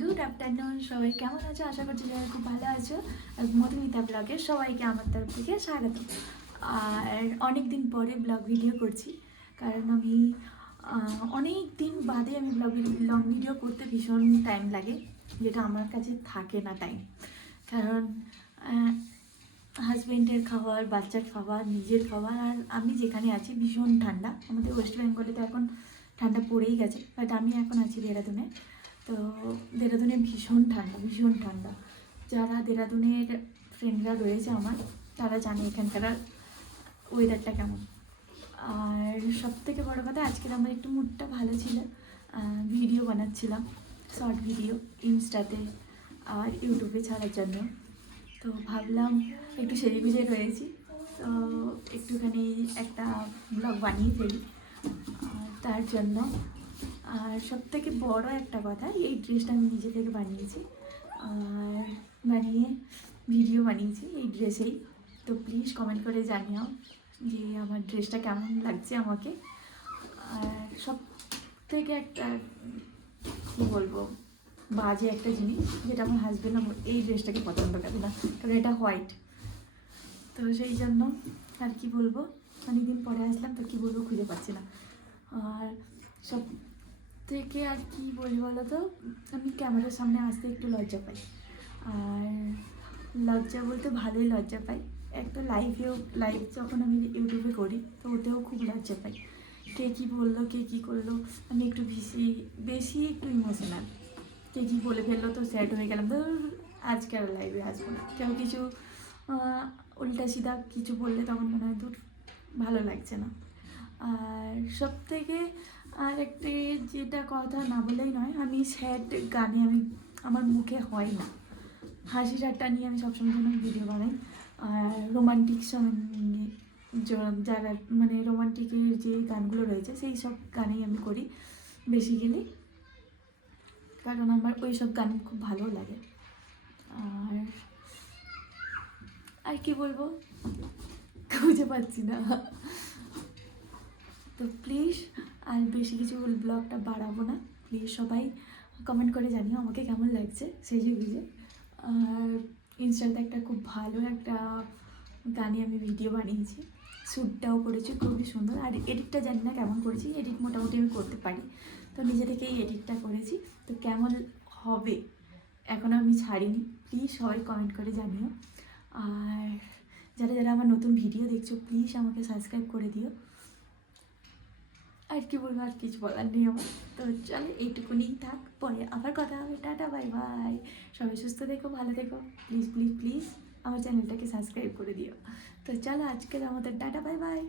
Good afternoon সবাই কেমন আছো? আশা করছি সবাই খুব ভালো আছো। মধুমিতা ব্লগে সবাইকে আমার তরফ থেকে স্বাগত। আর অনেক দিন পরে ব্লগ ভিডিও করছি, কারণ আমি অনেক দিন বাদে আমি ব্লগ লং ভিডিও করতে ভীষণ টাইম লাগে, যেটা আমার কাছে থাকে না টাইম কারণ হাজব্যান্ডের খাবার, বাচ্চার খাবার, নিজের খাবার, আর আমি যেখানে আছি ভীষণ ঠান্ডা। আমাদের ওয়েস্ট বেঙ্গলে তো এখন ঠান্ডা পড়েই গেছে বাট আমি এখন আছি দেহরাদুনে তো দেহরাদুনে ভীষণ ঠান্ডা ভীষণ ঠান্ডা। যারা দেহরাদুনের ফ্রেন্ডরা রয়েছে আমার, তারা জানে এখানকার ওয়েদারটা কেমন। আর সব থেকে বড়ো কথা, আজকের আমার একটু মুডটা ভালো ছিল। ভিডিও বানাচ্ছিলাম শর্ট ভিডিও ইনস্টাতে আর ইউটিউবে ছাড়ার জন্য। তো ভাবলাম একটু সেরে গুজে রয়েছি। তো একটুখানি একটা ব্লগ বানিয়ে ফেলি। তার জন্য আর সব থেকে বড় একটা কথা, এই ড্রেসটা আমি নিজে থেকে বানিয়েছি। আর বানিয়ে ভিডিও বানিয়েছি এই ড্রেসেই তো প্লিজ কমেন্ট করে জানিও যে আমার ড্রেসটা কেমন লাগছে আমাকে। আর সব থেকে একটা, কী বলব, বাজে একটা জিনিস যেটা আমার হাজবেন্ড আমার এই ড্রেসটাকে পছন্দ করে না, কারণ এটা হোয়াইট তো সেই জন্য আর কি বলব, অনেকদিন পরে আসলাম তো কি বলব খুঁজে পাচ্ছি না। আর সব থেকে আর কি বলি বলো তো আমি ক্যামেরার সামনে আসতে একটু লজ্জা পাই। আর লজ্জা বলতে ভালোই লজ্জা পাই। একটা লাইভেও লাইভ যখন আমি ইউটিউবে করি, তো ওতেও খুব লজ্জা পাই। কে কী বলল, কে কী করল, আমি একটু বেশি বেশি একটু ইমোশনাল কে কী বলে ফেলল, তো স্যাড হয়ে গেলাম। তো আজকে আর লাইভে আসব না। কেউ কিছু উল্টা সিধা কিছু বললে তখন মনে হয় দূর ভালো লাগছে না। আর সব থেকে আর একটি যেটা কথা না বলেই নয়, আমি স্যাড গানে আমি, আমার মুখে হয় না। হাসি ঠাট্টা নিয়ে আমি সবসময় জন্য ভিডিও বানাই। আর রোমান্টিক সঙ্গে য- যারা মানে রোমান্টিকের যে গানগুলো রয়েছে, সেই সব গানেই আমি করি বেসিক্যালি কারণ আমার ওই সব গান খুব ভালো লাগে। আর আর কি বলব? খুঁজে পাচ্ছি না। তো প্লিজ আর বেশি কিছু ব্লগটা বাড়াবো না। প্লিজ সবাই কমেন্ট করে জানিও আমাকে কেমন লাগছে সেজে ভিজে আর ইনস্টাতে একটা খুব ভালো একটা গানে আমি ভিডিও বানিয়েছি। শ্যুটটাও করেছি, খুবই সুন্দর। আর এডিটটা জানি না কেমন করেছি এডিট মোটামুটি আমি করতে পারি। তো নিজে থেকেই এডিটটা করেছি। তো কেমন হবে এখনও আমি ছাড়িনি। প্লিজ সবাই কমেন্ট করে জানিও। আর যারা যারা আমার নতুন ভিডিও দেখছ প্লিজ আমাকে সাবস্ক্রাইব করে দিও। আর কি বলব, আর কিছু বলার নেই আমার। তো চলে, এইটুকুনি থাক, পরে আবার কথা হবে। Ta ta, bye bye. সবাই সুস্থ থেকো, ভালো থেকো। প্লিজ প্লিজ প্লিজ আমার চ্যানেলটাকে সাবস্ক্রাইব করে দিও। তো চলো, আজকের আমাদের টাটা, বাই বাই।